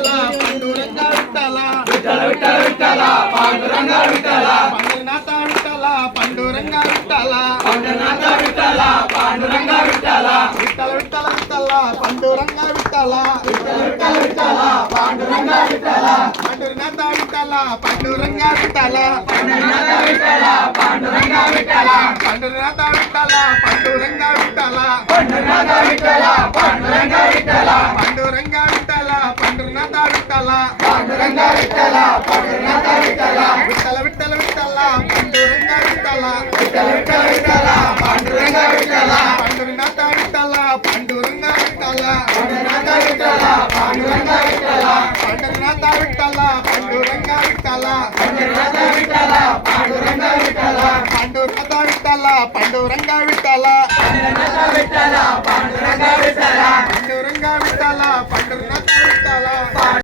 Vitthala Panduranga Vitthala Vitthala Vitthala Vitthala Panduranga Vitthala Pandharinath Vitthala Panduranga Vitthala Pandharinath Vitthala Panduranga Vitthala Vitthala Vitthala Vitthala Panduranga Vitthala Vitthala Vitthala Vitthala Panduranga Vitthala Pandharinath Vitthala Panduranga Vitthala Pandharinath Vitthala Panduranga Vitthala Pandharinath Vitthala Panduranga Vitthala Pandharinath Vitthala Panduranga Vitthala Panduranga Vitthala Pandharinath Vitthala Panduranga Vitthala Pandharinath Vitthala Vitthala Vitthala Vitthala Panduranga Vitthala Vitthala Vitthala Vitthala Panduranga Vitthala Pandharinath Vitthala Panduranga Vitthala Pandharinath Vitthala Panduranga Vitthala Pandharinath Vitthala Panduranga Vitthala Pandharinath Vitthala Panduranga Vitthala Panduranga Vitthala Panduranga Vitthala Pandharinath Vitthala Panduranga Vitthala Panduranga Vitthala పండురంగ Vitthala